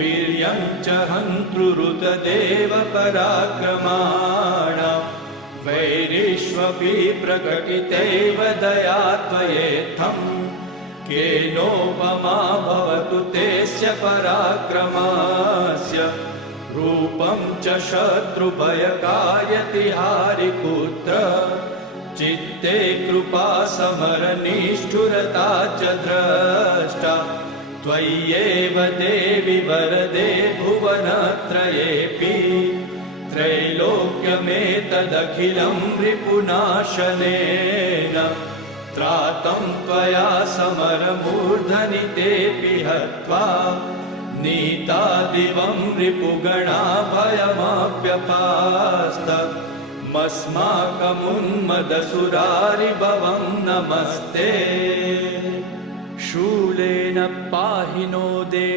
वीर्यं च हन्तृरुतदेव पराक्रमाणां वैरिष्वपि प्रकटितैव दया त्वयेत्थं केनोपमा भवतु तेस्य पराक्रमस्य रूपं च शत्रुभयकार्यतिहारिपुत्र चित्ते कृपा समरनिष्ठुरता च द्रष्टा त्वय्येव देवि वरदे भुवनत्रयेऽपि त्रैलोक्यमेतदखिलं रिपुनाशनेन त्रातं त्वया समरमूर्धनि तेऽपि हत्वा नीता दिवं रिपुगणाभयमप्यपास्त मस्माकमुन्मदसुरारिभवं नमस्ते शूलेन पाहि नो देवि